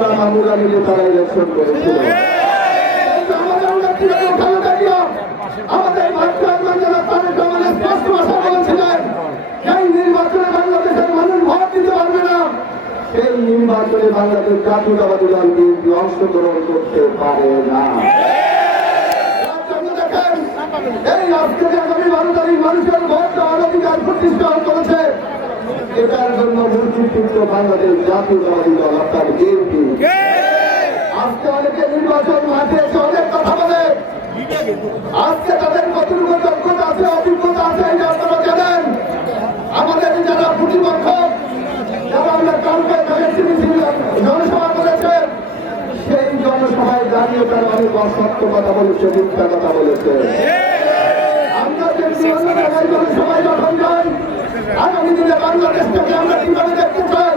আমরা মামুরা মিলে তারা ইলেকশন করেছিল। আমাদের স্পষ্ট ভাষা বলেছিলেন সেই নির্বাচনে বাংলাদেশের মানুষ ভোট দিতে পারবে না, সেই নির্বাচনে বাংলাদেশ জাতীয়তাবাদী দল বিএনপি অংশগ্রহণ করতে পারে না। এই আজকে আগামী 12 তারিখ মানুষের ভোট দেওয়ার অধিকার প্রতিষ্ঠা করেছে, এটার জন্য মুক্তিযুদ্ধ বাংলাদেশ জাতীয়তাবাদী দল অর্থাৎ বিএনপি। আজকে অনেকে নির্বাচন মাঠে এসে অনেক কথা বলে, আজকে তাদের কতটুকু দক্ষতা আছে অভিজ্ঞতা আছে এটা আপনারা জানেন। আমাদের যারা প্রতিপক্ষ, যারা আমরা কালকে জনসভা করেছে, সেই জনসভায় দাঁড়িয়ে তারা অনেক অসত্য কথা বলেছে, মিথ্যা কথা বলেছে। আমরা যে জনসভায় যখন যাই, আগামী দিনে বাংলাদেশটাকে আমরা কিভাবে দেখতে চাই,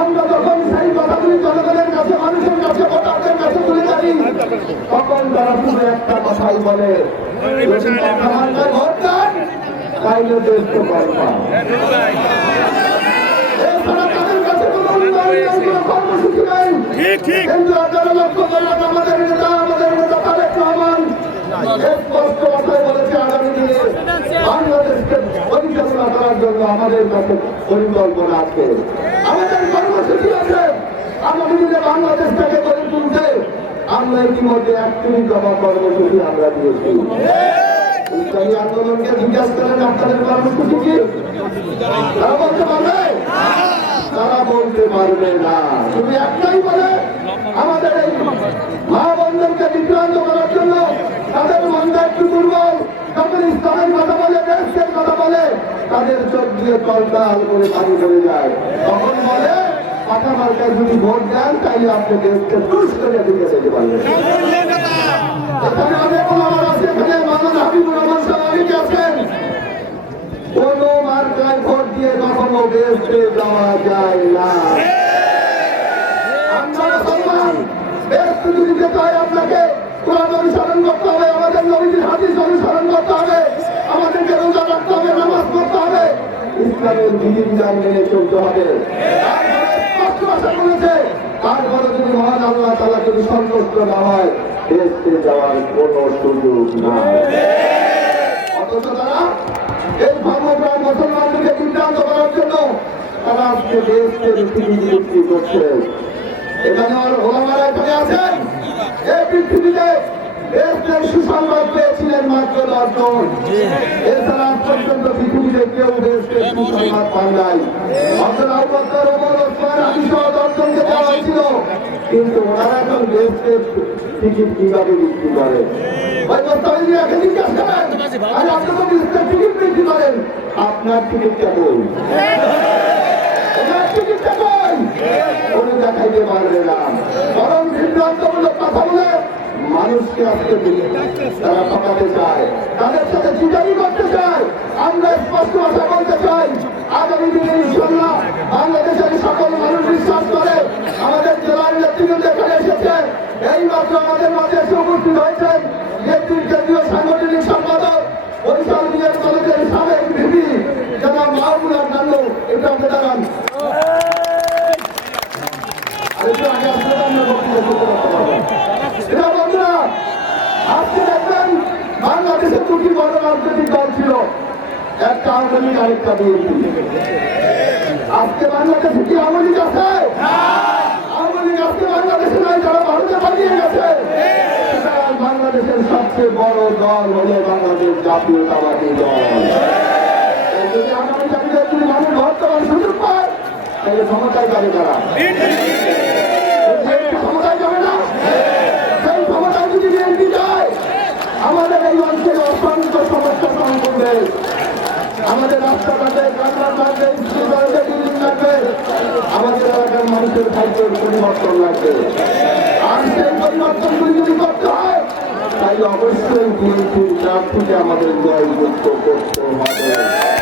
আমরা যখন সেই কথাগুলি জনগণের কাছে, মানুষের কাছে, ভোটারদের কাছে তুলে ধরি, তখন তারা শুধু একটা কথাই বলে, ভোট দেন তাইলে দেশ তো পারবা। এছাড়া তাদের কাছে কোনো কর্মসূচি নেই। কিন্তু আপনারা লক্ষ্য করলেন আমাদের নেতা তারেক রহমান স্পষ্ট কথায় বলেছে, আগামী দিনে বাংলাদেশকে পরিচালনা করার জন্য আমাদের কাছে পরিকল্পনা আছে, আমাদের কর্মসূচি আছে। আগামী দিনে বাংলাদেশটাকে গড়ে তুলতে আমরা ইতিমধ্যে 31 দফা কর্মসূচি আমরা দিয়েছি। ইসলামী আন্দোলনকে জিজ্ঞাসা করেন আপনাদের কর্মসূচি কি, তারা বলতে পারবে? তারা বলতে পারবে না। শুধু একটাই বলে, আমাদের এই মা বন্ধনকে বিভ্রান্ত করার জন্য তাদের মনটা একটু দুর্বল, যখন ইসলামের কথা বলে, দেশের কথা বলে, তাদের চোখ দিয়ে কলতাল করে পানি পড়ে যায়। তখন বলে পাকা মার্কায় যদি ভোট দেন তাইলে আপনি দেশকে দুষ করে দিকে যেতে পারবেন। এখানে অনেক ওলামা আছে, এখানে মাওলানা হাবিবুর রহমান সাহেব অনেকে আছেন। কোন মার্কায় ভোট দিয়ে কখনো দেশকে যাওয়া যায় না। আমরা মুসলমান, দেশকে যদি যেতে হয় আপনাকে কোরআন অনুসরণ করতে হবে, আমাদের নবীজির হাদিস অনুসরণ করতে হবে, আমাদেরকে রোজা রাখতে হবে, নামাজ পড়তে হবে, ইসলামের বিধিবিধান মেনে চলতে হবে। তারপরে যদি মহান আল্লাহ তাআলা যদি সন্তুষ্ট না হয়, দেশকে যাওয়ার কোন সুযোগ নাই। অথচ তারা এই ধর্মপ্রাণ মুসলমানদেরকে বিভ্রান্ত করার জন্য তারা আজকে দেশকে বিক্রি করছে। এখানে ওলামারা এখানে আছেন, এই পৃথিবীতে দেশের সুসংবাদ পেয়েছিলেন মাত্র 10 জন। এছাড়া পর্যন্ত পৃথিবীতে কেউ দেশকে সুসংবাদ পান নাই। আবু বকর, ওমর, ওসমান, আলী সহ 10 জনকে দেওয়া হয়েছিল, কিন্তু ওনারা এখন দেশকে টিকিট কিভাবে বিক্রি করে? টিকিট বিক্রি করেন, আপনার টিকিটটা কই? টিকিটটা কই? উনি দেখাইতে পারবে না। বরং বিভ্রান্তমূলক কথা বলে মানুষকে আজকে তারা ঠকাতে চায়, তাদের সাথে চিটারি করতে চায়। আমরা স্পষ্ট ভাষা বলতে চাই, আগামী দিনে ইনশাআল্লাহ বাংলাদেশের সকল মানুষ বিশ্বাস করে আমাদের জেলার নেতৃবৃন্দ এখানে এসেছে, এই মাত্র আমাদের মাঝে এসে উপস্থিত হয়েছেন নেতৃত্ব কেন্দ্রীয় সাংগঠনিক সম্পাদক বরিশাল বিএড কলেজের সাবেক ভিপি জনাব মাহবুব নান্নু। এটা আপনি দাঁড়ান, আরেকটু আগে আসলে আমরা বক্তব্য করতে পারবো। এটা বন্ধুরা, আজকে দেখবেন বাংলাদেশে 2টি বড় রাজনৈতিক দল ছিল, একটা আওয়ামী লীগ আরেকটা বিএনপি। আজকে বাংলাদেশে কি আওয়ামী লীগ আছে? আওয়ামী লীগ আজকে বাংলাদেশে নাই, যারা ভারতে পালিয়ে গেছে। বাংলাদেশের সবচেয়ে বড় দল হলো বাংলাদেশ জাতীয়তাবাদী দল। যদি আগামী দিনে যদি মানুষ ভোট দেওয়ার সুযোগ পায়, তাহলে ক্ষমতায় যাবে তারা, ক্ষমতায় যাবে না। সেই ক্ষমতায় যদি বিএনপি যায়, আমাদের এই অঞ্চলে অসংখ্য সমস্যা সমাধান করবে। আমাদের রাস্তাঘাটে, কারখানা থাকবে, স্কুল থাকবে, বিল্ডিং থাকবে, আমাদের এলাকার মানুষের খাদ্যের পরিবর্তন লাগবে। আর সেই পরিবর্তনগুলি যদি করতে হয়, তাই অবশ্যই বিএনপির প্রার্থীকে আমাদের জয়যুক্ত করতে হবে।